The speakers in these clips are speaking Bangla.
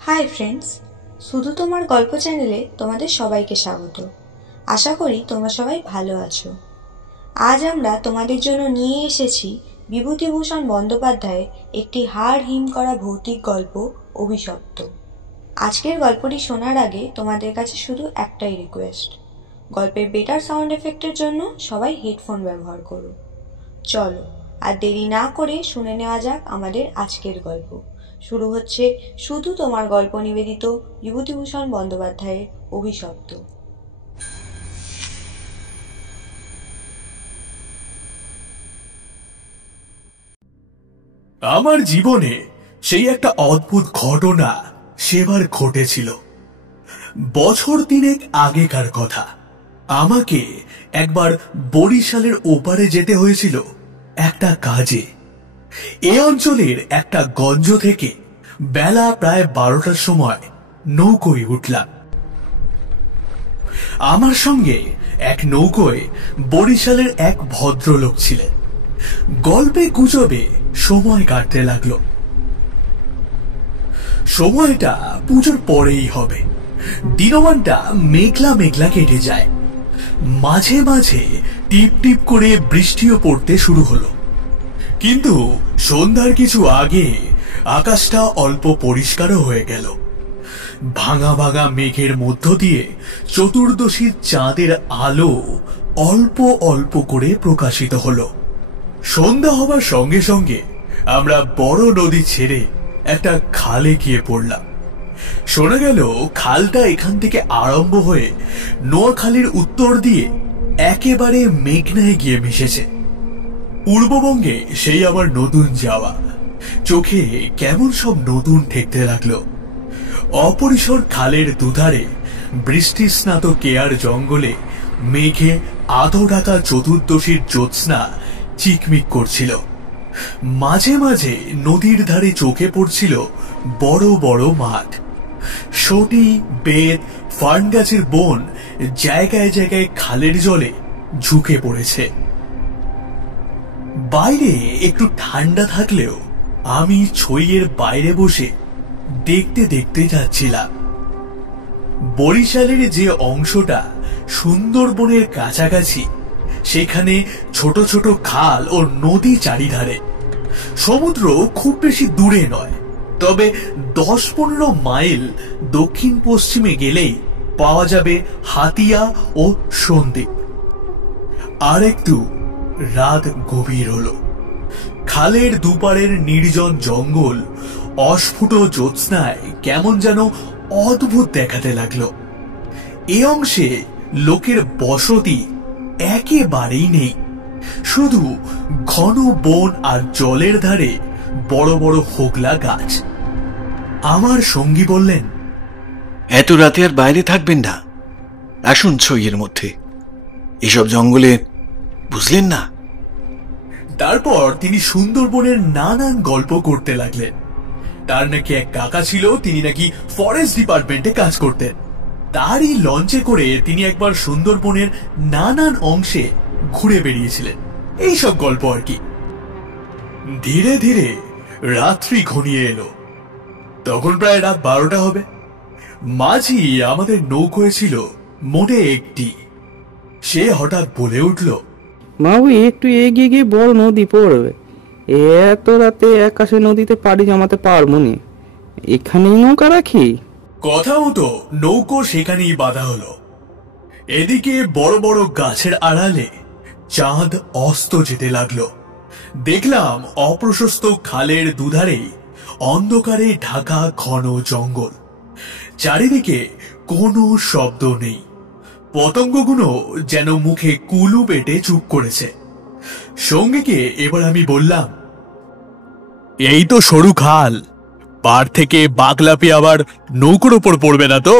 হাই ফ্রেন্ডস, শুধু তোমার গল্প চ্যানেলে তোমাদের সবাইকে স্বাগত। আশা করি তোমরা সবাই ভালো আছো। আজ আমরা তোমাদের জন্য নিয়ে এসেছি বিভূতিভূষণ বন্দ্যোপাধ্যায়ের একটি হাড় হিম করা ভৌতিক গল্প, অভিশপ্ত। আজকের গল্পটি শোনার আগে তোমাদের কাছে শুধু একটাই রিকোয়েস্ট, গল্পের বেটার সাউন্ড এফেক্টের জন্য সবাই হেডফোন ব্যবহার করো। চলো আর দেরি না করে শুনে নেওয়া যাক আমাদের আজকের গল্প। শুরু হচ্ছে শুধু তোমার গল্প নিবেদিত বিভূতিভূষণ বন্দ্যোপাধ্যায়ের অভিশপ্ত। আমার জীবনে সেই একটা অদ্ভুত ঘটনা সেবার ঘটেছিল। বছর তিনেক আগেকার কথা। আমাকে একবার বরিশালের ওপারে যেতে হয়েছিল একটা কাজে। এ অঞ্চলের একটা গঞ্জ থেকে বেলা প্রায় 12টার সময় নৌকোয় উঠলাম। আমার সঙ্গে এক নৌকোয় বরিশালের এক ভদ্রলোক ছিলেন। গল্পে গুজবে সময় কাটতে লাগলো। সময়টা পুজোর পরেই হবে। দিনমানটা মেঘলা মেঘলা কেটে যায়। মাঝে মাঝে টিপ টিপ করে বৃষ্টিও পড়তে শুরু হলো। কিন্তু সন্ধ্যার কিছু আগে আকাশটা অল্প পরিষ্কারও হয়ে গেল। ভাঙা ভাঙা মেঘের মধ্য দিয়ে চতুর্দশীর চাঁদের আলো অল্প অল্প করে প্রকাশিত হলো। সন্ধ্যা হবার সঙ্গে সঙ্গে আমরা বড় নদী ছেড়ে একটা খালে গিয়ে পড়লাম। শোনা গেল খালটা এখান থেকে আরম্ভ হয়ে নোয়াখালীর উত্তর দিয়ে একেবারে মেঘনায় গিয়ে মিশেছে। পূর্ববঙ্গে সেই আমার নতুন যাওয়া। চোখে কেমন সব নতুন ঠেকতে লাগলো। অপরিসর খালের দুধারে বৃষ্টি স্নাত কেয়ার জঙ্গলে মেঘে আধো ঢাকা চতুর্দশীর জ্যোৎস্না চিকমিক করছিল। মাঝে মাঝে নদীর ধারে চোখে পড়ছিল বড় বড় মাঠ। সটি, বেত, ফার্ন গাছের বন জায়গায় জায়গায় খালের জলে ঝুঁকে পড়েছে। বাইরে একটু ঠান্ডা থাকলেও আমি ছইয়ের বাইরে বসে দেখতে দেখতে যাচ্ছিলাম। বরিশালের যে অংশটা সুন্দরবনের কাছাকাছি, সেখানে ছোট ছোট খাল ও নদী চারিধারে। সমুদ্র খুব বেশি দূরে নয়, তবে 10-15 মাইল দক্ষিণ পশ্চিমে গেলেই পাওয়া যাবে হাতিয়া ও সন্দ্বীপ। আর একটু রাত গভীর হলো। খালের দুপারের নির্জন জঙ্গল অস্ফুট জ্যোৎস্নায় কেমন যেন অদ্ভুত দেখাতে লাগলো। এ অংশে লোকের বসতি একেবারেই নেই। শুধু ঘন বন আর জলের ধারে বড় বড় হোগলা গাছ। আমার সঙ্গী বললেন, এত রাতে আর বাইরে থাকবেন না, আসুন ছইয়ের মধ্যে। এসব জঙ্গলে বুঝলেন না। তারপর তিনি সুন্দরবনের নানান গল্প করতে লাগলেন। তার নাকি এক কাকা ছিল, তিনি নাকি ফরেস্ট ডিপার্টমেন্টে কাজ করতেন। তারই লঞ্চে করে তিনি একবার সুন্দরবনের নানান অংশে ঘুরে বেরিয়েছিলেন। এইসব গল্প আর কি। ধীরে ধীরে রাত্রি ঘনিয়ে এলো। তখন প্রায় রাত 12টা হবে। মাঝি আমাদের নৌকোয় ছিল মোটে একটি। সে হঠাৎ বলে উঠল, বাবু একটু এগিয়ে গিয়ে বড় নদী পড়বে, এত রাতে একাশে নদীতে পাড়ি জমাতে পারবো নি, এখানেই নৌকা রাখি। কথা মতো নৌকো সেখানেই বাঁধা হলো। এদিকে বড় বড় গাছের আড়ালে চাঁদ অস্ত যেতে লাগলো। দেখলাম অপ্রশস্ত খালের দুধারেই অন্ধকারে ঢাকা ঘন জঙ্গল। চারিদিকে কোনো শব্দ নেই। পতঙ্গগুলো যেন মুখে কুলু পেটে চুপ করেছে। সঙ্গীকে এবার আমি বললাম, এই তো সরু খাল, পার থেকে বাগলাপি আবার নৌকোর ওপর পড়বে না তো?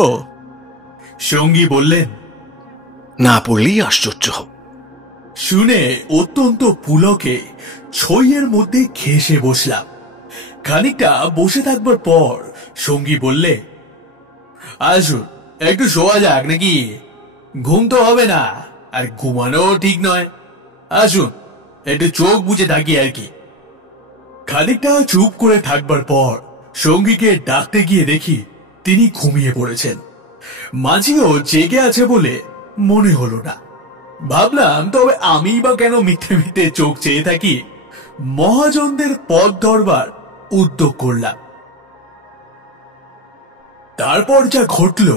সঙ্গী বললেন, না পড়লেই আশ্চর্য। শুনে অত্যন্ত পুলকে ছইয়ের মধ্যে ঘেঁষে বসলাম। খানিকটা বসে থাকবার পর সঙ্গী বললে, আসুন একটু শোয়া যাক নাকি? ঘুম তো হবে না, আর ঘুমানো ঠিক নয়। আসুন একটু চোখ বুজে থাকি আর কি। খানিকটা চুপ করে থাকবার পর সঙ্গীকে ডাকতে গিয়ে দেখি তিনি ঘুমিয়ে পড়েছেন। মাঝিও জেগে আছে বলে মনে হলো না। ভাবলাম তবে আমি বা কেন মিথ্যে মিথ্যে চোখ চেয়ে থাকি। মহাজনদের পথ ধরবার উদ্যোগ করলাম। তারপর যা ঘটল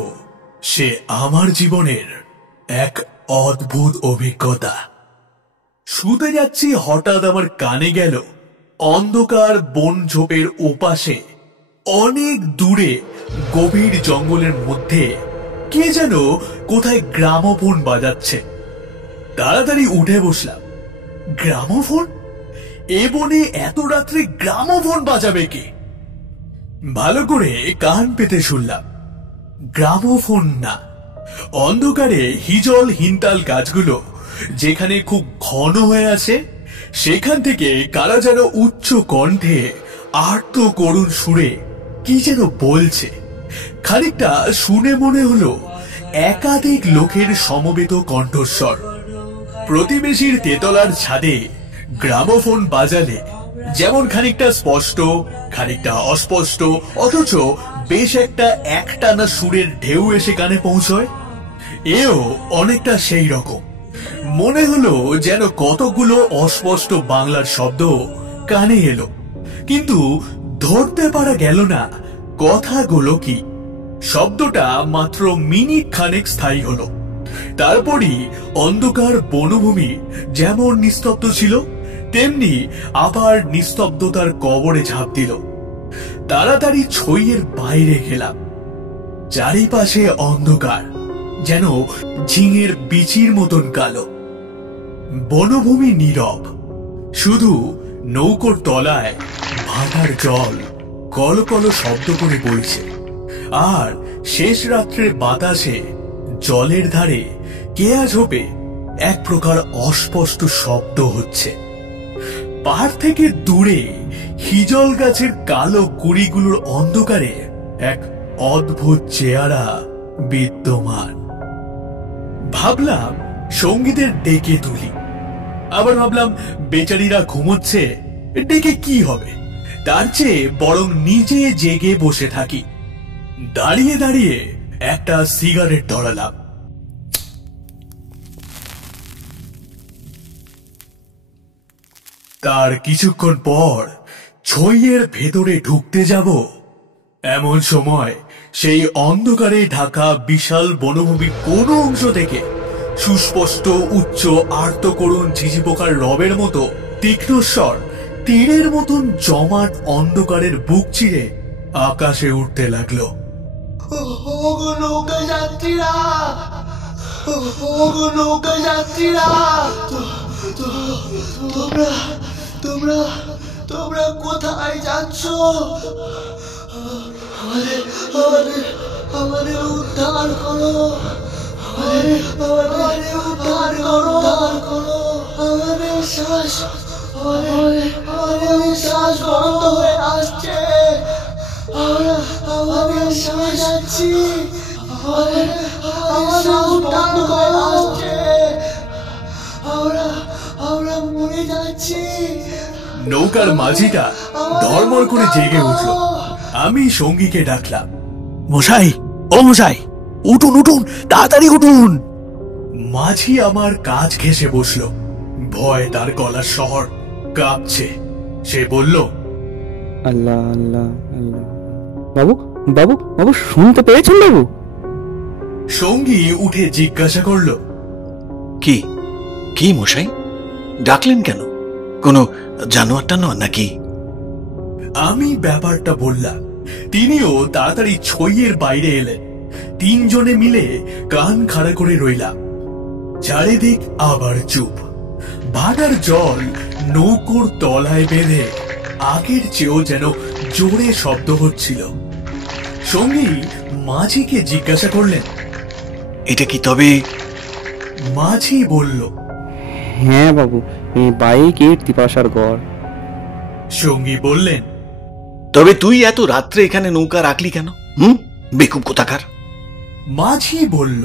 সে আমার জীবনের এক অদ্ভুত অভিজ্ঞতা। শুতে যাচ্ছি, হঠাৎ আমার কানে গেল অন্ধকার বন ঝোপের ওপাশে অনেক দূরে গভীর জঙ্গলের মধ্যে কে যেন কোথায় গ্রামোফোন বাজাচ্ছে। তাড়াতাড়ি উঠে বসলাম। গ্রামোফোন? এ বনে এত রাত্রে গ্রামোফোন বাজাবে কে? ভালো করে কান পেতে শুনলাম। গ্রামোফোন না, অন্ধকারে হিজল হিনতাল গাছগুলো যেখানে খুব ঘন হয়ে আছে সেখান থেকে কারা যেন উচ্চ কণ্ঠে আর্ত করুণ সুরে কি যেন বলছে। খানিকটা শুনে মনে হলো একাধিক লোকের সমবেত কণ্ঠস্বর। প্রতিবেশীর তেতলার ছাদে গ্রামোফোন বাজালে যেমন খানিকটা স্পষ্ট, খানিকটা অস্পষ্ট, অথচ বেশ একটা একটানা সুরের ঢেউ এসে কানে পৌঁছয়, এও অনেকটা সেই রকম। মনে হলো যেন কতগুলো অস্পষ্ট বাংলার শব্দ কানে এলো, কিন্তু ধরতে পারা গেল না কথাগুলো কি। শব্দটা মাত্র মিনিট খানেক স্থায়ী হলো। তারপরই অন্ধকার বনভূমি যেমন নিস্তব্ধ ছিল তেমনি আবার নিস্তব্ধতার কবরে ঝাঁপ দিল। তাড়াতাড়ি ছইয়ের বাইরে গেলাম। চারিপাশে অন্ধকার, যেন ঝিঙের বিচির মতন কালো। বনভূমি নীরব, শুধু নৌকোর তলায় ভাটার জল কলকল শব্দ করে বইছে, আর শেষ রাত্রের বাতাসে জলের ধারে কেয়া ঝোপে এক প্রকার অস্পষ্ট শব্দ হচ্ছে। পাহাড় থেকে দূরে হিজল গাছের কালো কুড়িগুলোর অন্ধকারে এক অদ্ভুত চেহারা বিদ্যমান। ভাবলাম সঙ্গীদের ডেকে তুলি, আবার ভাবলাম বেচারীরা ঘুমোচ্ছে, ডেকে কি হবে, তার চেয়ে বরং নিজে জেগে বসে থাকি। দাঁড়িয়ে দাঁড়িয়ে একটা সিগারেট ধরালাম। তার কিছুক্ষণ পর ছইয়ের ভেতরে ঢুকতে যাব, এমন সময় সেই অন্ধকারে ঢাকা বিশাল বনভূমির কোন অংশ থেকে সুস্পষ্ট উচ্চ আর্ত করুণ ঝিঝি পোকার রবের মতো তীক্ষ্ণ স্বর তীরের মতন জমাট অন্ধকারের বুক চিরে আকাশে উঠতে লাগলো। নৌকা যাত্রীরা, নৌকা যাত্রীরা, তোমরা তোমরা তোমরা কোথায় যাচ্ছ? আমাদের আমাদের আমাদের উদ্ধার করো, আমাদের উদ্ধার করো, আমাদের শ্বাস আমাদের শ্বাস বন্ধ হয়ে আসছে, আমাদের শ্বাস যাচ্ছি, আমাদের শ্বাস বন্ধ হয়ে আসছে, আমরা মরে যাচ্ছি। নৌকার মাঝিটা ধর্মর করে জেগে উঠল। আমি সঙ্গীকে ডাকলাম, মশাই, ও মশাই, উঠুন উঠুন, তাড়াতাড়ি উঠুন। মাঝি আমার কাজ ঘেঁষে বসল। ভয় তার গলার শহর কাঁপছে। সে বলল, আল্লাহ আল্লাহ আল্লাহ। বাবু বাবু বাবু, শুনতে পেয়েছেন বাবু? সঙ্গী উঠে জিজ্ঞাসা করল, কি কি মশাই, ডাকলেন কেন? কোনো জানোয়ার টানোয়ার নাকি? আমি ব্যাপারটা বললাম। তিনিও তাড়াতাড়ি ছইয়ের বাইরে এলেন। তিনজনে মিলে কান খাড়া করে রইলাম। চারিদিক আবার চুপ। ভাটার জল নৌকোর তলায় বেঁধে আগের চেয়েও যেন জোরে শব্দ হচ্ছিল। সঙ্গী মাঝিকে জিজ্ঞাসা করলেন, এটা কি তবে? মাঝি বলল, হ্যাঁ বাবু, এই বাইকের তিপাশার গড়। সঙ্গী বললেন, তবে তুই এত রাত্রে এখানে নৌকা রাখলি কেন? বেকুব কোথাকার। মাঝি বলল,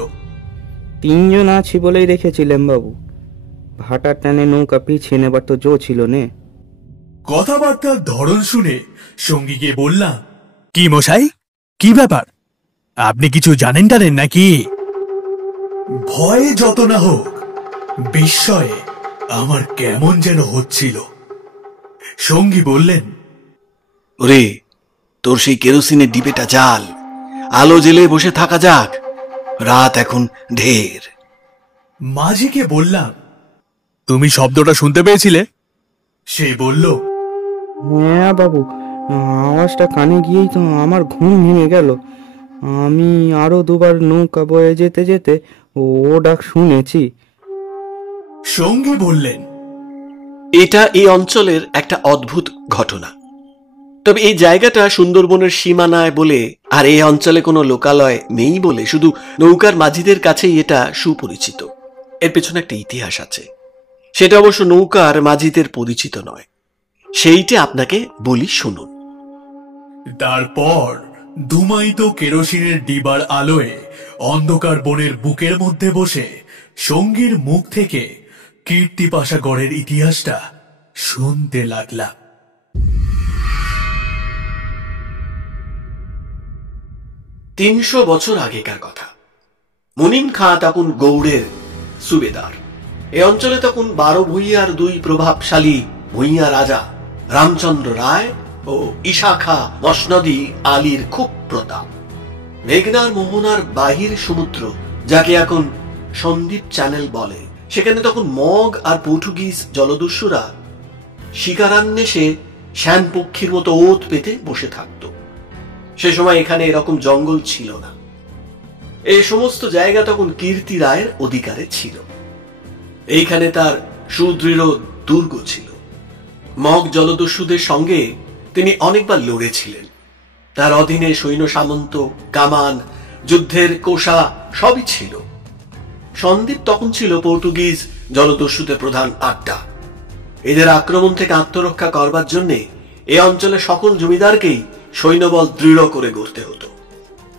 তিনজন আছি বলেই রেখেছিলেন বাবু, ভাটার টানে নৌকা পিছিয়ে নেবার তো জো ছিল নে। কথাবার্তার ধরন শুনে সঙ্গীকে বললাম, কি মশাই, কি ব্যাপার? আপনি কিছু জানেন নাকি? ভয়ে যত না হোক, বিস্ময়ে আমার কেমন যেন হচ্ছিল। সঙ্গী বললেন, ওরে, তোর সেই কেরোসিনের ডিবেটা জ্বাল, আলো জেলে বসে থাকা যাক, রাত এখন ঢের। মাঝিকে বললাম, তুমি শব্দটা শুনতে পেয়েছিলে? সে বলল, হ্যাঁ বাবু, আওয়াজটা কানে গিয়েই তো আমার ঘুম ভেঙে গেল। আমি আরো দুবার নৌকা বয়ে যেতে যেতে ও ডাক শুনেছি। সঙ্গী বললেন, এটা এই অঞ্চলের একটা অদ্ভুত ঘটনা। তবে এই জায়গাটা সুন্দরবনের সীমানায় বলে আর এই অঞ্চলে কোনো লোকালয় নেই বলে শুধু নৌকার মাঝিদের কাছেই এটা সুপরিচিত। এর পেছনে একটা ইতিহাস আছে, সেটা অবশ্য নৌকার মাঝিদের পরিচিত নয়। সেইটা আপনাকে বলি, শুনুন। তারপর ধুমায়িত কেরোসিনের ডিবার আলোয় অন্ধকার বনের বুকের মধ্যে বসে সঙ্গীর মুখ থেকে কীর্তিপাশা গড়ের ইতিহাসটা শুনতে লাগলাম। 300 বছর আগেকার কথা। মুনিম খাঁ তখন গৌড়ের সুবেদার। এ অঞ্চলে তখন 12 ভূঁইয়ার 2 প্রভাবশালী ভূঁইয়া রাজা রামচন্দ্র রায় ও ঈশা খাঁ মসনদী আলীর খুব প্রতাপ। মেঘনার মোহনার বাহির সমুদ্র, যাকে এখন সন্দ্বীপ চ্যানেল বলে, সেখানে তখন মগ আর পর্তুগিজ জলদস্যুরা শিকারান্বেষে শ্যান পক্ষীর মতো ওত পেতে বসে থাকত। সে সময় এখানে এরকম জঙ্গল ছিল না। এই সমস্ত জায়গা তখন কীর্তি রায়ের অধিকারে ছিল। এইখানে তার সুদৃঢ় দুর্গ ছিল। মগ জলদস্যুদের সঙ্গে তিনি অনেকবার লড়েছিলেন। তার অধীনে সৈন্য সামন্ত, কামান, যুদ্ধের কোষা সবই ছিল। সন্দ্বীপ তখন ছিল পর্তুগিজ জলদস্যুদের প্রধান আড্ডা। এদের আক্রমণ থেকে আত্মরক্ষা করবার জন্য এ অঞ্চলে সকল জমিদারকেই সৈন্যবল দৃঢ় করে গড়তে হতো।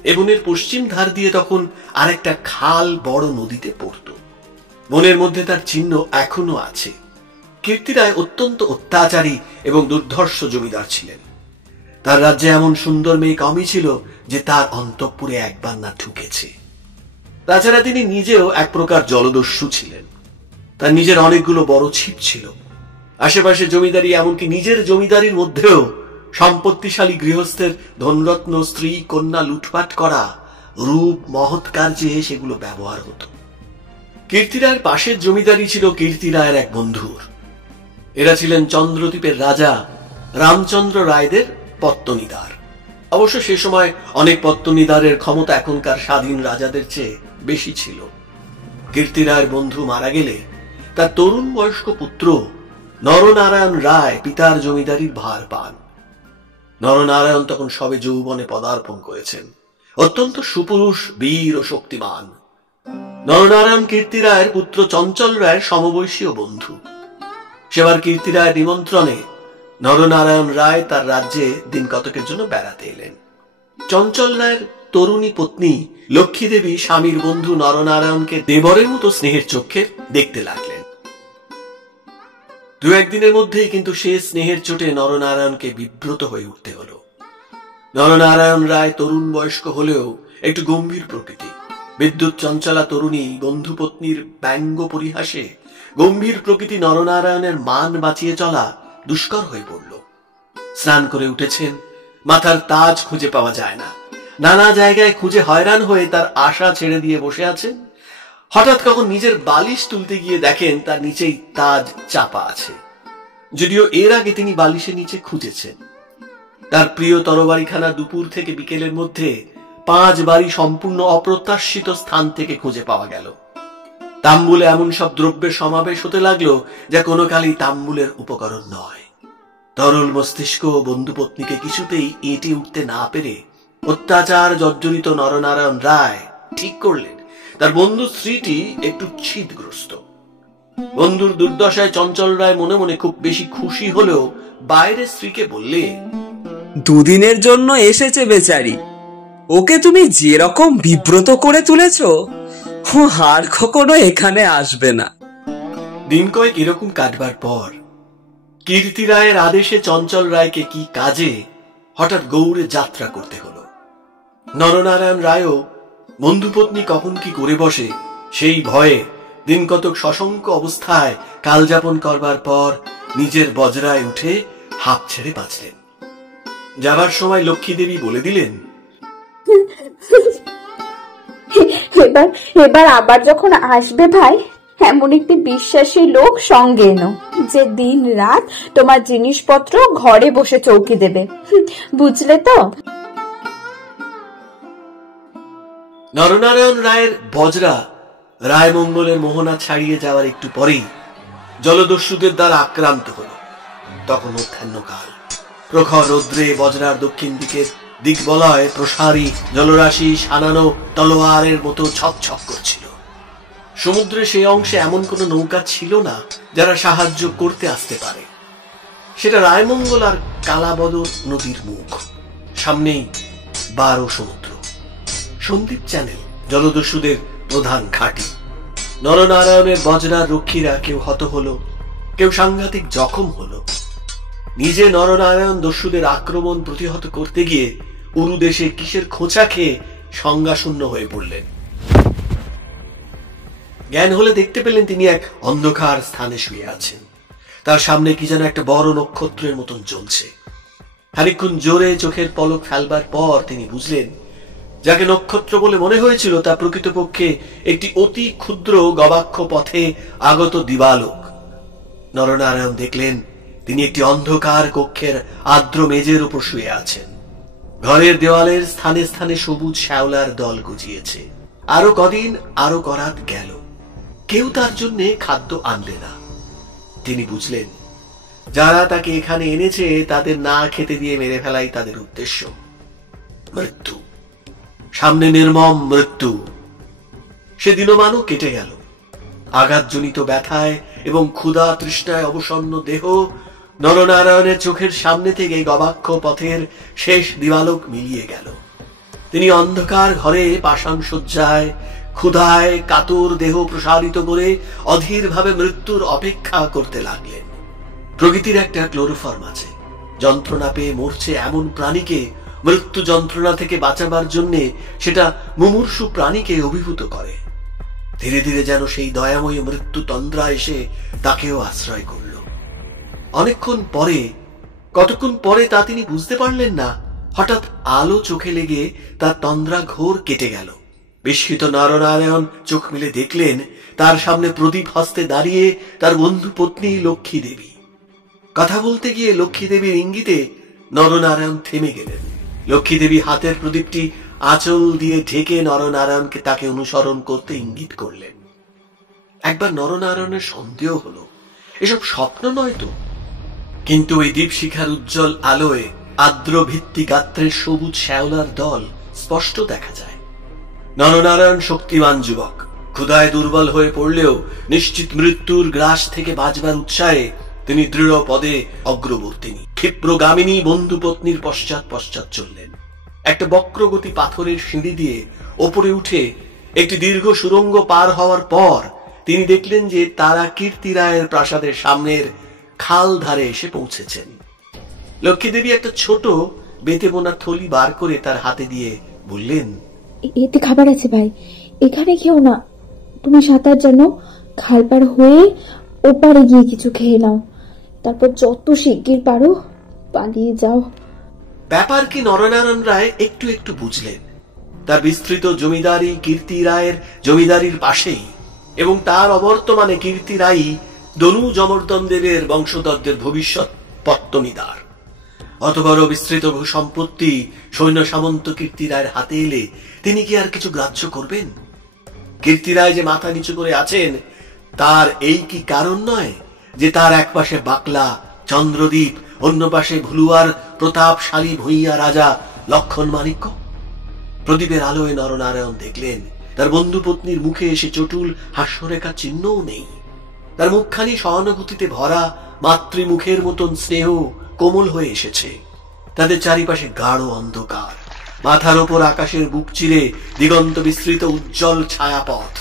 এ বনের পশ্চিম ধার দিয়ে তখন আরেকটা খাল বড় নদীতে পড়ত। বনের মধ্যে তার চিহ্ন এখনো আছে। কীর্তি রায় অত্যন্ত অত্যাচারী এবং দুর্ধর্ষ জমিদার ছিলেন। তার রাজ্যে এমন সুন্দর মেয়ে কমই ছিল যে তার অন্তঃপুরে একবার না ঢুকেছে। তাছাড়া তিনি নিজেও এক প্রকার জলদস্যু ছিলেন। তার নিজের অনেকগুলো বড় ছিপ ছিল। আশেপাশে জমিদারি, এমনকি নিজের জমিদারির মধ্যেও সম্পত্তিশালী গৃহস্থের ধনরত্ন, স্ত্রী, কন্যা লুটপাট করা, রূপ মহৎ কার্যে সেগুলো ব্যবহার হতো। কীর্তি রায়ের পাশের জমিদারি ছিল কীর্তি রায়ের এক বন্ধুর। এরা ছিলেন চন্দ্রদ্বীপের রাজা রামচন্দ্র রায়দের পত্তনিদার। অবশ্য সে সময় অনেক পত্তনিদারের ক্ষমতা এখনকার স্বাধীন রাজাদের চেয়ে বেশি ছিল। কীর্তি রায়ের বন্ধু মারা গেলে তার তরুণ বয়স্ক পুত্র নরনারায়ণ রায় পিতার জমিদারির ভার পান। নরনারায়ণ তখন সবে যৌবনে পদার্পণ করেছেন, অত্যন্ত সুপুরুষ, বীর ও শক্তিমান। নরনারায়ণ কীর্তি রায়ের পুত্র চঞ্চল রায়ের সমবয়সী বন্ধু। সেবার কীর্তি রায়ের নিমন্ত্রণে নরনারায়ণ রায় তার রাজ্যে দিন কতকের জন্য বেড়াতে এলেন। চঞ্চল রায়ের তরুণী পত্নী লক্ষ্মী দেবী স্বামীর বন্ধু নরনারায়ণকে দেবরের মতো স্নেহের চোখে দেখতে লাগলেন। 2-1 দিনের মধ্যেই কিন্তু সে স্নেহের চোটে নরনারায়ণকে বিব্রত হয়ে উঠতে হলো। নরনারায়ণ রায় তরুণ বয়স্ক হলেও একটু গম্ভীর প্রকৃতি। বিদ্যুৎ চঞ্চলা তরুণী বন্ধু পত্নীর ব্যঙ্গ পরিহাসে গম্ভীর প্রকৃতি নরনারায়ণের মান বাঁচিয়ে চলা দুষ্কর হয়ে পড়ল। স্নান করে উঠেছেন, মাথার তাজ খুঁজে পাওয়া যায় না। নানা জায়গায় খুঁজে হয়রান হয়ে তার আশা ছেড়ে দিয়ে বসে আছেন। হঠাৎ কখন নিজের বালিশ তুলতে গিয়ে দেখেন তার নিচেই তাজ চাপা আছে, যদিও এর আগে তিনি বালিশের নিচে খুঁজেছেন। তার প্রিয় তরবারিখানা দুপুর থেকে বিকেলের মধ্যে 5 বারই সম্পূর্ণ অপ্রত্যাশিত স্থান থেকে খুঁজে পাওয়া গেল। তাম্বুলে এমন সব দ্রব্যের সমাবেশ হতে লাগলো যা কোনো কালেই তাম্বুলের উপকরণ নয়। তরল মস্তিষ্ক বন্ধুপত্নীকে কিছুতেই এঁটে উঠতে না পেরে অত্যাচার জর্জরিত নরনারায়ণ রায় ঠিক করলেন তার বন্ধু স্ত্রীটি একটু ছিদগ্রস্ত। বন্ধুর দুর্দশায় চঞ্চল রায় মনে মনে খুব বেশি খুশি হলেও বাইরে স্ত্রীকে বললে, 2 দিনের জন্য এসেছে বেচারি, ওকে তুমি যেরকম বিব্রত করে তুলেছ ও আর কখনো এখানে আসবে না। দিন কয়েক এরকম কাটবার পর কীর্তি রায়ের আদেশে চঞ্চল রায়কে কি কাজে হঠাৎ গৌড়ে যাত্রা করতে হলো। নরনারায়ণ রায়ও বন্ধুপত্নী কখন কি করে বসে সেই ভয়ে দিন কতক সশঙ্ক অবস্থায় কালযাপন করবার পর নিজের বজরায় উঠে হাঁপ ছেড়ে বাঁচলেন। যাবার সময় লক্ষ্মী দেবী বলে দিলেন, এবার আবার যখন আসবে ভাই, এমন একটি বিশ্বাসী লোক সঙ্গে এনো যে দিন রাত তোমার জিনিসপত্র ঘরে বসে চৌকি দেবে, বুঝলে তো? নরনারায়ণ রায়ের বজরা রায়মঙ্গলের মোহনা ছাড়িয়ে যাওয়ার একটু পরেই জলদস্যুদের দ্বারা আক্রান্ত হল। তখন মধ্যাহ্নকাল, প্রখর রৌদ্রে বজরার দক্ষিণ দিকের দিকবলয় প্রসারী জলরাশি সানানো তলোয়ারের মতো ছকছক করছিল। সমুদ্রের সেই অংশে এমন কোন নৌকা ছিল না যারা সাহায্য করতে আসতে পারে। সেটা রায়মঙ্গল আর কালাবদর নদীর মুখ, সামনেই 12 সমুদ্র। সন্দীপ চ্যানেল জলদস্যুদের প্রধান ঘাঁটি। নরনারায়ণের বজরার রক্ষীরা কেউ হত হলো, কেউ সাংঘাতিক জখম হলো। নিজে নরনারায়ণ দস্যুদের আক্রমণ প্রতিহত করতে গিয়ে উরু দেশে কিসের খোঁচা খেয়ে সংজ্ঞাশূন্য হয়ে পড়লেন। জ্ঞান হলে দেখতে পেলেন তিনি এক অন্ধকার স্থানে শুয়ে আছেন। তার সামনে কি যেন একটা বড় নক্ষত্রের মতন জ্বলছে। খানিকক্ষণ জোরে চোখের পলক ফেলবার পর তিনি বুঝলেন, যাকে নক্ষত্র বলে মনে হয়েছিল তা প্রকৃতপক্ষে একটি অতি ক্ষুদ্র গবাক্ষ পথে আগত দিবালোক। নরনারায়ণ দেখলেন তিনি একটি অন্ধকার কক্ষের আর্দ্র মেজের উপর শুয়ে আছেন। ঘরের দেওয়ালের স্থানে স্থানে সবুজ শ্যাওলার দল গজিয়েছে। আরো কদিন, আরো করাত গেল, কেউ তার জন্য খাদ্য আনলে না। তিনি বুঝলেন যারা তাকে এখানে এনেছে তাদের না খেতে দিয়ে মেরে ফেলাই তাদের উদ্দেশ্য। মৃত্যু, সামনে নির্মম মৃত্যু। সে দিনমানও কেটে গেল। আঘাতজনিত ব্যথায় এবং ক্ষুধা তৃষ্ণায় অবসন্ন দেহ নরনারায়ণের চোখের সামনে থেকে গবাক্ষ পথের শেষ দিবালোক মিলিয়ে গেল। তিনি অন্ধকার ঘরে পাষাণ শয্যায় ক্ষুধায় কাতর দেহ প্রসারিত করে অধীরভাবে মৃত্যুর অপেক্ষা করতে লাগলেন। প্রকৃতির একটা ক্লোরোফর্ম আছে, যন্ত্রণা পেয়ে মরছে এমন প্রাণীকে মৃত্যু যন্ত্রণা থেকে বাঁচাবার জন্য সেটা মুমূর্ষু প্রাণীকে অভিভূত করে। ধীরে ধীরে যেন সেই দয়াময় মৃত্যু তন্দ্রা এসে তাকেও আশ্রয় করল। অনেকক্ষণ পরে, কতক্ষণ পরে তা তিনি বুঝতে পারলেন না, হঠাৎ আলো চোখে লেগে তার তন্দ্রা ঘোর কেটে গেল। বিস্মিত নরনারায়ণ চোখ মেলে দেখলেন তার সামনে প্রদীপ হস্তে দাঁড়িয়ে তার বন্ধু পত্নী লক্ষ্মী দেবী। কথা বলতে গিয়ে লক্ষ্মী দেবীর ইঙ্গিতে নরনারায়ণ থেমে গেলেন। লক্ষ্মী দেবী হাতের প্রদীপটি আঁচল দিয়ে ঢেকে নরনারায়ণকে তাকে অনুসরণ করতে ইঙ্গিত করলেন। একবার নরনারায়ণের সন্দেহ হলো এসব স্বপ্ন নয় তো, কিন্তু ওই দীপশিখার উজ্জ্বল আলোয় আর্দ্র ভিত্তি গাত্রের সবুজ শ্যাওলার দল স্পষ্ট দেখা যায়। নরনারায়ণ শক্তিমান যুবক, ক্ষুধায় দুর্বল হয়ে পড়লেও নিশ্চিত মৃত্যুর গ্রাস থেকে বাঁচবার উৎসাহে তিনি দৃঢ় পদে অগ্রবর্তিনী ক্ষিপ্রগামিনী বন্ধু পত্নীর পশ্চাৎ পশ্চাৎ চললেন। একটা বক্রগতি পাথরের সিঁড়ি দিয়ে ওপরে উঠে একটি দীর্ঘ সুড়ঙ্গ পার হওয়ার পর তিনি দেখলেন যে তারা কীর্তি রায়ের প্রাসাদের সামনের খাল ধারে এসে পৌঁছেছেন। লক্ষ্মী দেবী একটা ছোট বেতে বোনা থলি বার করে তার হাতে দিয়ে বললেন, এতে খাবার আছে ভাই, এখানে খেও না, তুমি সাঁতার জানো, খাল পার হয়ে ওপারে গিয়ে কিছু খেয়ে নাও, তারপর যত শিগগির পারো পালিয়ে যাও। ব্যাপার কি নরনারায়ণ রায় একটু একটু বুঝলেন। তার বিস্তৃত জমিদারি কীর্তি রায়ের জমিদারির পাশেই, এবং তার অবর্তমানে কীর্তি রায় দনু জমর্দন দেবের বংশধরদের ভবিষ্যৎ পত্তনিদার। অত বড় বিস্তৃত ভূসম্পত্তি সৈন্য সামন্ত কীর্তি রায়ের হাতে এলে তিনি কি আর কিছু গ্রাহ্য করবেন? কীর্তি রায় যে মাথা নিচু করে আছেন তার এই কি কারণ নয় যে তার এক পাশে বাকলা চন্দ্রদ্বীপ, অন্য পাশে ভুলুয়ার প্রতাপশালী ভূঁইয়া রাজা লক্ষণ মাণিক্য? প্রদীপের আলোয় নরনারায়ণ দেখলেন তার বন্ধু পত্নীর মুখে এসে চটুল হাস্যরেখা চিহ্নও নেই। তার মুখখানি সহানুভূতিতে ভরা মাতৃমুখের মতন স্নেহ কোমল হয়ে এসেছে। তাদের চারিপাশে গাঢ় অন্ধকার, মাথার ওপর আকাশের বুক চিরে দিগন্ত বিস্তৃত উজ্জ্বল ছায়াপথ।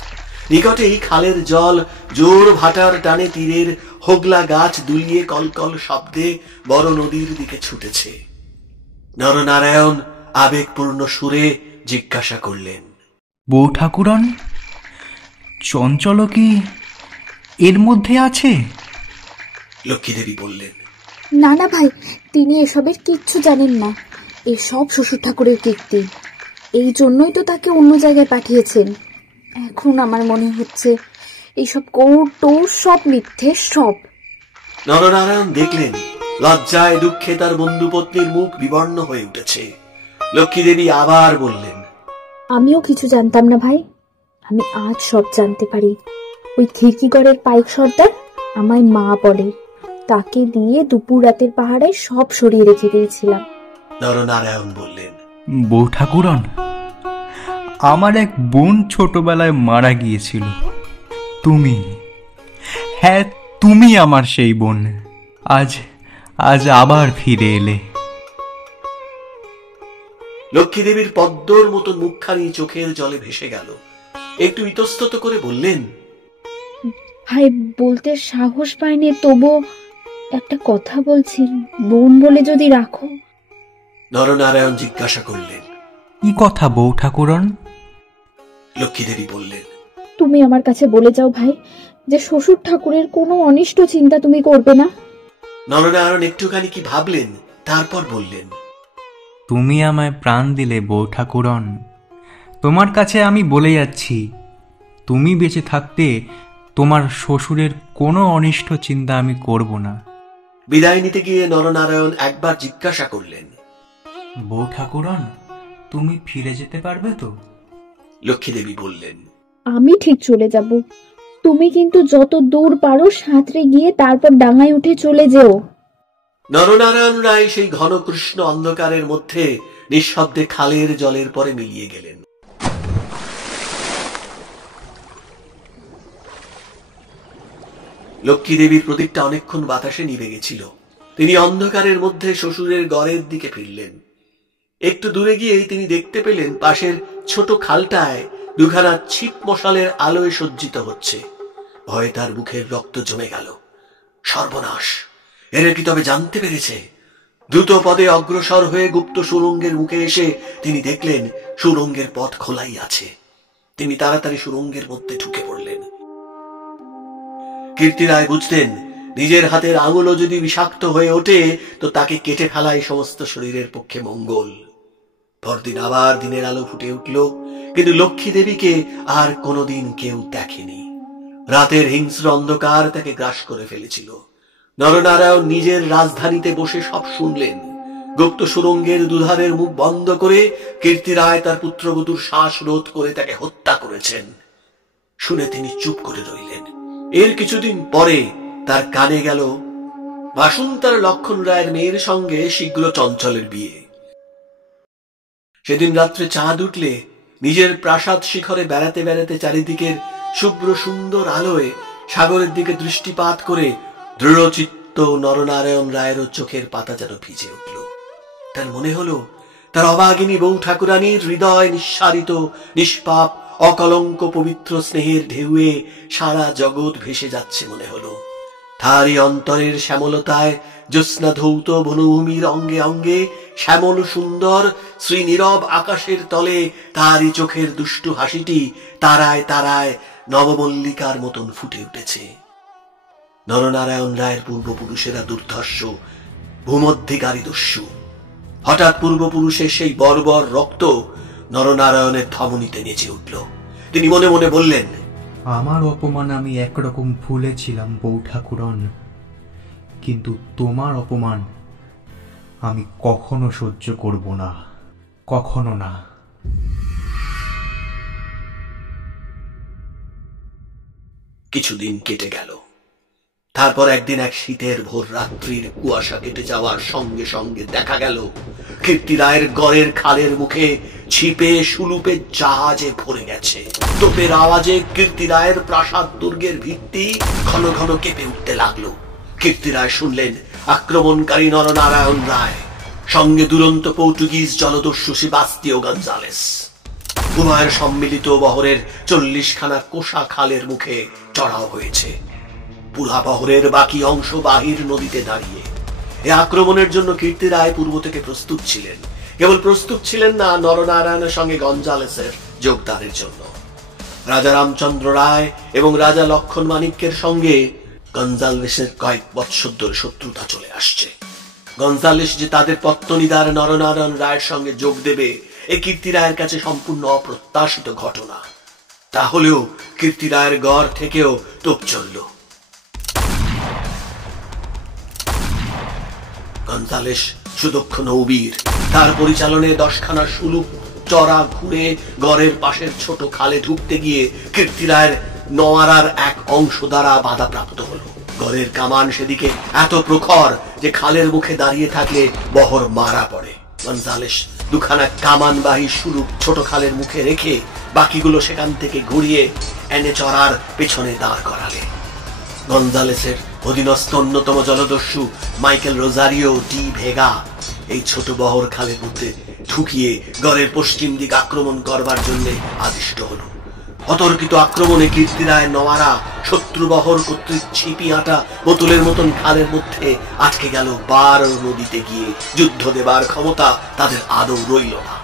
নিকটেই খালের জল জোর ভাটার টানে তীরের হোগলা গাছ দুলিয়ে কলকল শব্দে বড় নদীর দিকে ছুটেছে। নরনারায়ণ আবেগপূর্ণ সুরে জিজ্ঞাসা করলেন, বউ ঠাকুরন, চঞ্চল কি এর মধ্যে আছে? লক্ষ্মীদেবী বললেন, না না ভাই, তিনি এসবের কিচ্ছু জানেন না। এসব শ্বশুর ঠাকুরের কীর্তি। এই জন্যই তো তাকে অন্য জায়গায় পাঠিয়েছেন। এখন আমার মনে হচ্ছে এইসব কৌটোর সব মিথ্যে, সব। নরনারায়ণ দেখলেন লজ্জায় দুঃখে তার বন্ধুপত্নীর মুখ বিবর্ণ হয়ে উঠেছে। লক্ষ্মীদেবী আবার বললেন, আমিও কিছু জানতাম না ভাই, আমি আজ সব জানতে পারি। ওই খিড়কিগড়ের পাইক সর্দার আমায় মা বলে, তাকে দিয়ে দুপুর রাতের পাহাড়ে সব সরিয়ে রেখে দিয়েছিলাম। নরনারায়ণ বললেন, বউ ঠাকুরন, আমার এক বোন ছোটবেলায় মারা গিয়েছিল। তুমি, হ্যাঁ তুমি আমার সেই বোন। আজ আজ আবার ফিরে এলে। লক্ষ্মীদেবীর পদ্মর মতো মুখখানি চোখের জলে ভেসে গেল। একটু ইতস্তত করে বললেন, ভাই বলতে সাহস পায়নি, তবু একটা কথা বলছি, বোন বলে যদি রাখো। নরনারায়ণ জিজ্ঞাসা করলেন, কি কথা বউ ঠাকুরন? লক্ষ্মীদেবী বললেন, তুমি আমার কাছে বলে যাও ভাই, যে শ্বশুর ঠাকুরের কোনো অনিষ্ট চিন্তা তুমি করবে না। নরনারায়ণ একটুখানি কি ভাবলেন, তারপর বললেন, তুমি আমায় প্রাণ দিলে বউ ঠাকুরন। তোমার কাছে আমি বলে যাচ্ছি, তুমি বেঁচে থাকতে তোমার শ্বশুরের কোনো অনিষ্ট চিন্তা আমি করব না। বিদায় নিতে গিয়ে নরনারায়ণ একবার জিজ্ঞাসা করলেন, বউ ঠাকুরন, তুমি ফিরে যেতে পারবে তো? লক্ষ্মীদেবী বললেন, আমি ঠিক চলে যাব, তুমি কিন্তু যত দূর পারো সাঁতরে গিয়ে তারপর ডাঙায় উঠে চলে যেও। নরনারায়ণ রায় সেই ঘন কৃষ্ণ অন্ধকারের মধ্যে নিঃশব্দে খালের জলের পরে মিলিয়ে গেলেন। লক্ষ্মীদেবীর প্রদীপটা অনেকক্ষণ বাতাসে নিভে গেছিল। তিনি অন্ধকারের মধ্যে শ্বশুরের গড়ের দিকে ফিরলেন। একটু দূরে গিয়েই তিনি দেখতে পেলেন পাশের ছোট খালটায় দুখানা ছিপ মশালের আলোয় সজ্জিত হচ্ছে। ভয়ে তার মুখের রক্ত জমে গেল। সর্বনাশ! এরা কি তবে জানতে পেরেছে? দ্রুত পদে অগ্রসর হয়ে গুপ্ত সুড়ঙ্গের মুখে এসে তিনি দেখলেন সুড়ঙ্গের পথ খোলাই আছে। তিনি তাড়াতাড়ি সুড়ঙ্গের মধ্যে ঢুকে পড়লেন। কীর্তিরায় বুঝতেন, নিজের হাতের আঙুলও যদি বিষাক্ত হয়ে ওঠে তো তাকে কেটে ফেলাই সমস্ত শরীরের পক্ষে মঙ্গল। পরদিন আবার দিনের আলো ফুটে উঠল, কিন্তু লক্ষ্মী দেবীকে আর কোনোদিন কেউ দেখেনি। রাতের হিংস্র অন্ধকার তাকে গ্রাস করে ফেলেছিল। নরনারায়ণ নিজের রাজধানীতে বসে সব শুনলেন। গুপ্ত সুড়ঙ্গের দুধারের মুখ বন্ধ করে কীর্তিরায় তার পুত্রবধূর শ্বাস রোধ করে তাকে হত্যা করেছেন। শুনে তিনি চুপ করে রইলেন। এর কিছুদিন পরে তার কানে গেল বাসুন্তার লক্ষণ রায়ের মেয়ের সঙ্গে শীঘ্র চঞ্চলের বিয়ে। সেদিন রাত্রে চাঁদ উঠলে নিজের প্রাসাদ শিখরে বেড়াতে বেড়াতে চারিদিকের শুভ্র সুন্দর আলোয় সাগরের দিকে দৃষ্টিপাত করে দৃঢ়চিত্ত নরনারায়ণ রায়েরও চোখের পাতা যেন ভিজে উঠল। তার মনে হলো তার অভাগিনী বউ ঠাকুরানীর হৃদয় নিঃসারিত নিষ্পাপ অকলঙ্ক পবিত্র স্নেহের ঢেউয়ে সারা জগৎ ভেসে যাচ্ছে মনে হলো। তারই অন্তরের শ্যামলতায় জ্যোৎস্না ধৌত বনভূমির অঙ্গে অঙ্গে শ্যামল সুন্দর শ্রী নীরব আকাশের তলে তারই চোখের দুষ্টু হাসিটি তারায় তারায় নবমল্লিকার মতন ফুটে উঠেছে। নরনারায়ণ রায়ের পূর্বপুরুষেরা দুর্ধর্ষ, ভূমধ্যিকারী দস্যু। হঠাৎ পূর্বপুরুষের সেই বর্বর রক্ত নরনারায়ণের ধমনীতে নেচে উঠল। তিনি মনে মনে বললেন, আমার অপমান আমি একরকম ভুলেছিলাম বউ ঠাকুরন, কিন্তু তোমার অপমান আমি কখনো সহ্য করব না, কখনো না। কিছুদিন কেটে গেল। তারপর একদিন এক শীতের ভোর রাত্রির কুয়াশা কেটে যাওয়ার সঙ্গে সঙ্গে দেখা গেল কীর্তিরায়ের গড়ের খালের মুখে ছিপে সুলুপে জাহাজে ভরে গেছে। তোপের আওয়াজে কীর্তিরায়ের প্রাসাদ দুর্গের ভিত্তি ঘন ঘন কেঁপে উঠতে লাগলো। কীর্তিরায় শুনলেন আক্রমণকারী নরনারায়ণ রায়, সঙ্গে দুরন্ত পর্তুগিজ জলদস্যু সেবাস্তিও গঞ্জালেস। উভয়ের সম্মিলিত বহরের 40 খানা কোষা খালের মুখে চড়াও হয়েছে। পুরা বহরের বাকি অংশ বাহির নদীতে দাঁড়িয়ে। এ আক্রমণের জন্য কীর্তিরায় পূর্ব থেকে প্রস্তুত ছিলেন, কেবল প্রস্তুত ছিলেন না নরনারায়ণের সঙ্গে গঞ্জালেসের যোগদানের জন্য। রাজা রামচন্দ্র রায় এবং রাজা লক্ষণ মাণিক্যের সঙ্গে গঞ্জালেসের কয়েক বৎসর ধরে শত্রুতা চলে আসছে। গঞ্জালেস যে তাদের পত্তনিদার নরনারায়ণ রায়ের সঙ্গে যোগ দেবে, এ কীর্তি রায়ের কাছে সম্পূর্ণ অপ্রত্যাশিত ঘটনা। তাহলেও কীর্তি রায়ের গড় থেকেও তোপ চলল। গঞ্জালেস সুদক্ষ নৌবীর, তার পরিচালনায় 10খানা সুলুপ চড়া ঘুরে গড়ের পাশের ছোট খালে ঢুকতে গিয়ে কীর্তি রায়ের নোয়ারার এক অংশ দ্বারা বাধাপ্রাপ্ত হল। গড়ের কামান সেদিকে এত প্রখর যে খালের মুখে দাঁড়িয়ে থাকলে বহর মারা পড়ে। গঞ্জালেস 2খানা কামানবাহী সুলুপ ছোট খালের মুখে রেখে বাকিগুলো সেখান থেকে ঘুরিয়ে এনে চড়ার পেছনে দাঁড় করালে। গঞ্জালেসের অধীনস্থ অন্যতম জলদস্যু মাইকেল রোজারিও ডি ভেগা এই ছোট বহর খালের মধ্যে ঢুকিয়ে গড়ের পশ্চিম দিক আক্রমণ করবার জন্য আদিষ্ট হল। অতর্কিত আক্রমণে কীর্তি রায় নোয়ারা শত্রুবহর কর্তৃক ছিপি আটা বোতলের মতন খালের মধ্যে আটকে গেল। বার নদীতে গিয়ে যুদ্ধ দেবার ক্ষমতা তাদের আদৌ রইল না।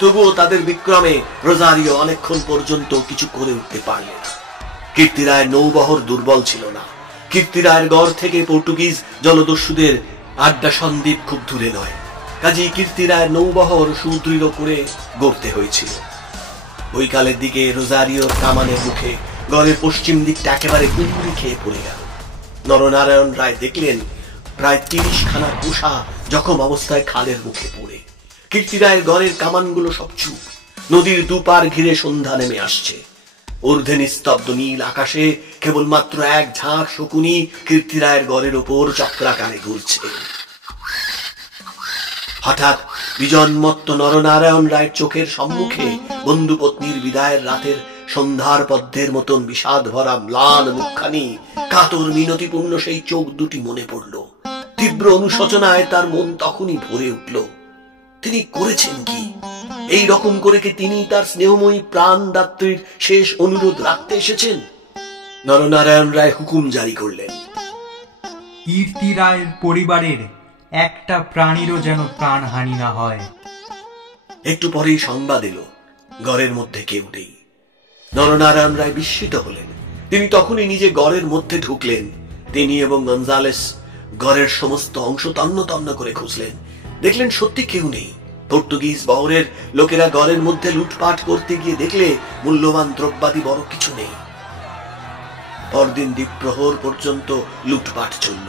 তবুও তাদের বিক্রমে রোজারিও অনেকক্ষণ পর্যন্ত কিছু করে উঠতে পারলেন না। কীর্তি রায়ের নৌবহর দুর্বল ছিল না। কীর্তি রায়ের গড় থেকে পর্তুগিজ জলদস্যুদের আড্ডা সন্দ্বীপ খুব দূরে নয়, কাজেই কীর্তি রায়ের নৌবহর সুদৃঢ় করে গড়তে হয়েছিল। ওই কালের দিকে রোজারিওর কামানের মুখে গড়ের পশ্চিম দিকটা একেবারে হুমড়ি খেয়ে পড়ে গেল। নরনারায়ণ রায় দেখলেন প্রায় 30খানা কুষা জখম অবস্থায় খালের মুখে পড়ে। কীর্তি রায়ের গড়ের কামানগুলো সব চুপ। নদীর দুপার ঘিরে সন্ধ্যা নেমে আসছে। ঊর্ধ্বে নিস্তব্ধ নীল আকাশে কেবলমাত্র এক ঝাঁক শকুনি কীর্তি রায়ের গড়ের ওপর চক্রাকারে ঘুরছে। হঠাৎ বিজন্মত্ত নরনারায়ণ রায়ের চোখের সম্মুখে বন্ধুপত্নীর বিদায়ের রাতের সন্ধ্যার পদ্মের মতন বিষাদ ভরা ম্লান মুখখানি, কাতর মিনতিপূর্ণ সেই চোখ দুটি মনে পড়ল। তীব্র অনুশোচনায় তার মন তখনই ভরে উঠল। তিনি করেছেন কি? এই রকম করে কি তিনি তার স্নেহময়ী প্রাণদাত্রীর শেষ অনুরোধ রাখতে এসেছেন? নরনারায়ণ রায় হুকুম জারি করলেন, কীর্তি রায়ের পরিবারের একটা প্রাণীরও যেন প্রাণহানি না হয়। একটু পরেই সংবাদ এলো, গড়ের মধ্যে কেউ নেই। নরনারায়ণ রায় বিস্মিত হলেন। তিনি তখনই নিজে গড়ের মধ্যে ঢুকলেন। তিনি এবং গঞ্জালেস গড়ের সমস্ত অংশ তন্ন তন্ন করে খুঁজলেন। দেখলেন সত্যি কেউ নেই। পর্তুগিজ বহরের লোকেরা গড়ের মধ্যে লুটপাট করতে গিয়ে দেখলে মূল্যবান দ্রব্যাদি বড় কিছু নেই। পরদিন দ্বীপ্রহর পর্যন্ত লুটপাট চলল।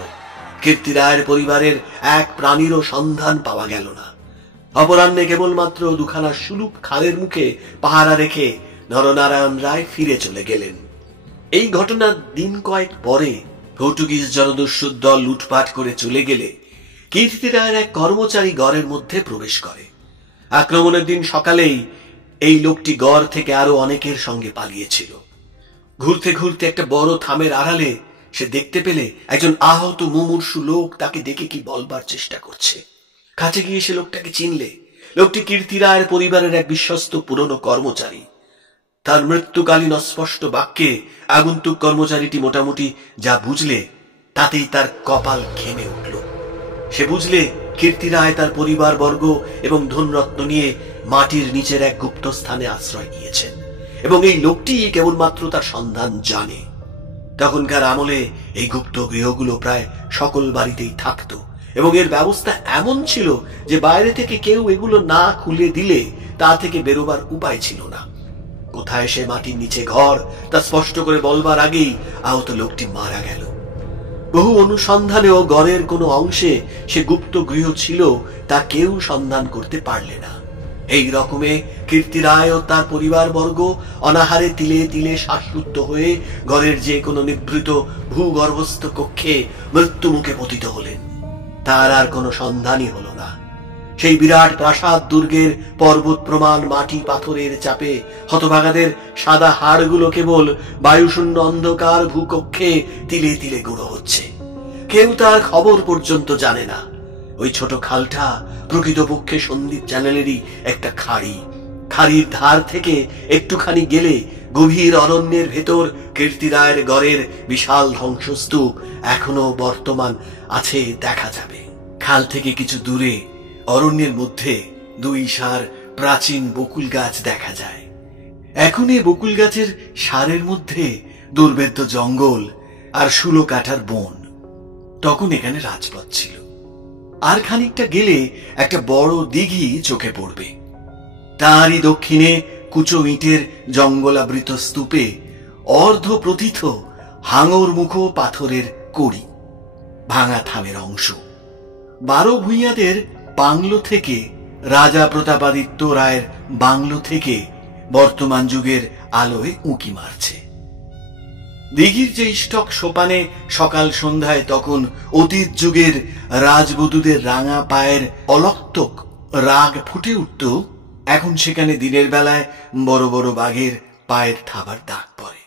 কীর্তি রায়ের পরিবারের এক প্রাণীরও সন্ধান পাওয়া গেল না। অপরাহ্নে কেবলমাত্র 2খানা সুলুপ খালের মুখে পাহারা রেখে নরনারায়ণ রায় ফিরে চলে গেলেন। এই ঘটনার দিন কয়েক পরে পর্তুগিজ জলদস্যুর দল লুটপাট করে চলে গেলে কীর্তি রায়ের এক কর্মচারী গড়ের মধ্যে প্রবেশ করে। আক্রমণের দিন সকালেই এই লোকটি গড় থেকে আরো অনেকের সঙ্গে পালিয়েছিল। ঘুরতে ঘুরতে একটা বড় থামের আড়ালে সে দেখতে পেলে একজন আহত মুমূর্ষু লোক তাকে দেখে কি বলবার চেষ্টা করছে। কাছে গিয়ে সে লোকটাকে চিনলে। লোকটি কীর্তি রায়ের পরিবারের এক বিশ্বস্ত পুরনো কর্মচারী। তার মৃত্যুকালীন অস্পষ্ট বাক্যে আগন্তুক কর্মচারীটি মোটামুটি যা বুঝলে তাতেই তার কপাল ঘেমে উঠল। সে বুঝলে কীর্তি রায় তার পরিবার বর্গ এবং ধনরত্ন নিয়ে মাটির নিচের এক গুপ্ত স্থানে আশ্রয় নিয়েছেন এবং এই লোকটি কেবলমাত্র তার সন্ধান জানে। তখনকার আমলে এই গুপ্ত গৃহগুলো প্রায় সকল বাড়িতেই থাকতো এবং এর ব্যবস্থা এমন ছিল যে বাইরে থেকে কেউ এগুলো না খুলে দিলে তা থেকে বেরোবার উপায় ছিল না। কোথায় সে মাটির নিচে ঘর তা স্পষ্ট করে বলবার আগেই আহত লোকটি মারা গেল। বহু অনুসন্ধানেও গড়ের কোনো অংশে সে গুপ্ত গৃহ ছিল তা কেউ সন্ধান করতে পারলে না। এই রকমে কীর্তি রায় ও তার পরিবার বর্গ অনাহারে তিলে তিলে শ্বাসরুদ্ধ হয়ে গড়ের যে কোনো নিভৃত ভূগর্ভস্থ কক্ষে মৃত্যু মুখে পতিত হলেন। তার আর কোনো সন্ধানই হলো না। সেই বিরাট প্রাসাদ দুর্গের পর্বত প্রমাণ মাটি পাথরের চাপে হতভাগাদের সাদা হাড়গুলো কেবল বায়ুশূন্য অন্ধকার ভূকক্ষে তিলে তিলে গুঁড়ো হচ্ছে। কেউ তার খবর পর্যন্ত জানে না। ওই ছোট খালটা প্রকৃতপক্ষে সন্দীপ চ্যানেলেরই একটা খাড়ি। খাড়ির ধার থেকে একটুখানি গেলে গভীর অরণ্যের ভেতর কীর্তি রায়ের গড়ের বিশাল ধ্বংসস্তূপ এখনো বর্তমান আছে দেখা যাবে। খাল থেকে কিছু দূরে অরণ্যের মধ্যে দুই সার প্রাচীন বকুল গাছ দেখা যায়। এখন এই বকুল গাছের সারের মধ্যে দুর্ভেদ্য জঙ্গল আর শুলো কাঠার বন। তখন এখানে রাজপথ ছিল। আর খানিকটা গেলে একটা বড় দিঘি চোখে পড়বে। তারই দক্ষিণে কুচো ইটের জঙ্গলাবৃত স্তূপে অর্ধ প্রথিত হাঙর মুখো পাথরের কড়ি, ভাঙা থামের অংশ। 12 ভূঁইয়াদের বাংলো থেকে, রাজা প্রতাপাদিত্য রায়ের বাংলো থেকে বর্তমান যুগের আলোয় উঁকি মারছে। দিঘির যে স্টক সোপানে সকাল সন্ধ্যায় তখন অতীত যুগের রাজবধূদের রাঙা পায়ের অলক্তক রাগ ফুটে উঠত, এখন সেখানে দিনের বেলায় বড় বড় বাঘের পায়ের থাবার দাগ পড়ে।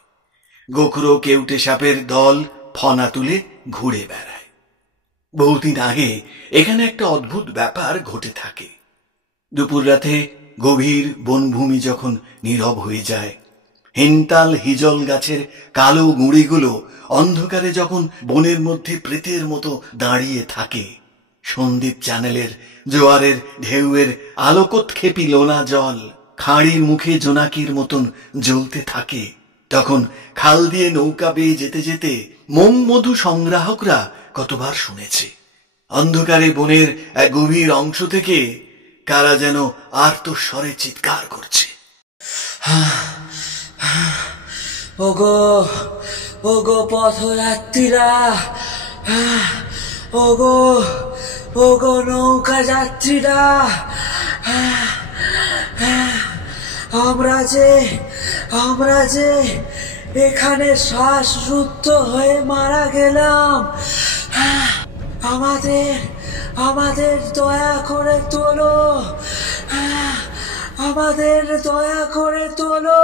গোখরো কেউটে সাপের দল ফনা তুলে ঘুরে বেড়ায়। বহুদিন আগে এখানে একটা অদ্ভুত ব্যাপার ঘটে থাকে। দুপুর রাতে গভীর বনভূমি যখন নীরব হয়ে যায়, হেনতাল হিজল গাছের কালো গুঁড়িগুলো অন্ধকারে যখন বনের মধ্যে প্রেতের মতো দাঁড়িয়ে থাকে, সন্দীপ চ্যানেলের জোয়ারের ঢেউয়ের আলোকোৎক্ষেপী লোনা জল খাঁড়ির মুখে জোনাকির মতন জ্বলতে থাকে, তখন খাল দিয়ে নৌকা বেয়ে যেতে যেতে মোম মধু সংগ্রাহকরা কতবার শুনেছে অন্ধকারে বনের এক গভীর অংশ থেকে কারা যেন আর্তস্বরে চিৎকার করছে, ওগো ওগো পথযাত্রীরা, ওগো ওগো নৌকা যাত্রীরা, আমরা যে এখানে শ্বাসরুদ্ধ হয়ে মারা গেলাম। আমাদের দয়া করে তোলো, আমাদের দয়া করে তোলো,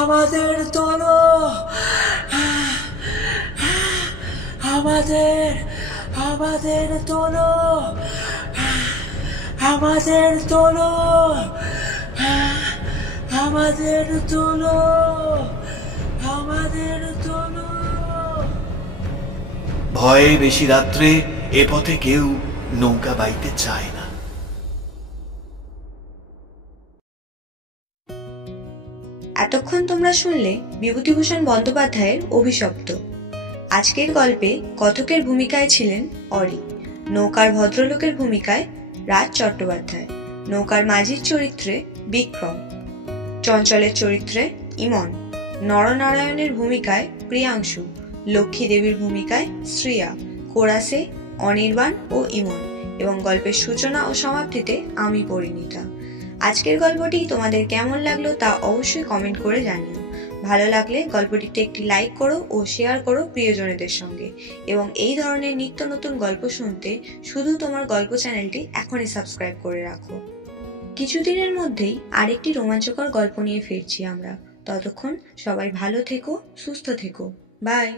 আমাদের তোলো, আমাদের তোলো, আমাদের তোলো, আমাদের তোলো, আমাদের তোলো। ভয়ে বেশি রাত্রে এ পথে কেউ নৌকা বাইতে চায় না। এতক্ষণ তোমরা শুনলে বিভূতিভূষণ বন্দ্যোপাধ্যায়ের অভিশপ্ত। আজকের গল্পে কথকের ভূমিকায় ছিলেন অরি, নৌকার ভদ্রলোকের ভূমিকায় রাজ চট্টোপাধ্যায়, নৌকার মাঝির চরিত্রে বিক্রম, চঞ্চলের চরিত্রে ইমন, নরনারায়ণের ভূমিকায় প্রিয়াংশু, লক্ষ্মী দেবীর ভূমিকায় শ্রিয়া, কোরাসে অনির্বাণ ও ইমন এবং গল্পের সূচনা ও সমাপ্তিতে আমি পরিণীতা। আজকের গল্পটি তোমাদের কেমন লাগলো তা অবশ্যই কমেন্ট করে জানিও। ভালো লাগলে গল্পটিতে একটি লাইক করো ও শেয়ার করো প্রিয়জনদের সঙ্গে, এবং এই ধরনের নিত্য নতুন গল্প শুনতে শুধু তোমার গল্প চ্যানেলটি এখনই সাবস্ক্রাইব করে রাখো। কিছুদিনের মধ্যেই আরেকটি রোমাঞ্চকর গল্প নিয়ে ফিরছি আমরা। ততক্ষণ সবাই ভালো থেকো, সুস্থ থেকো। বাই।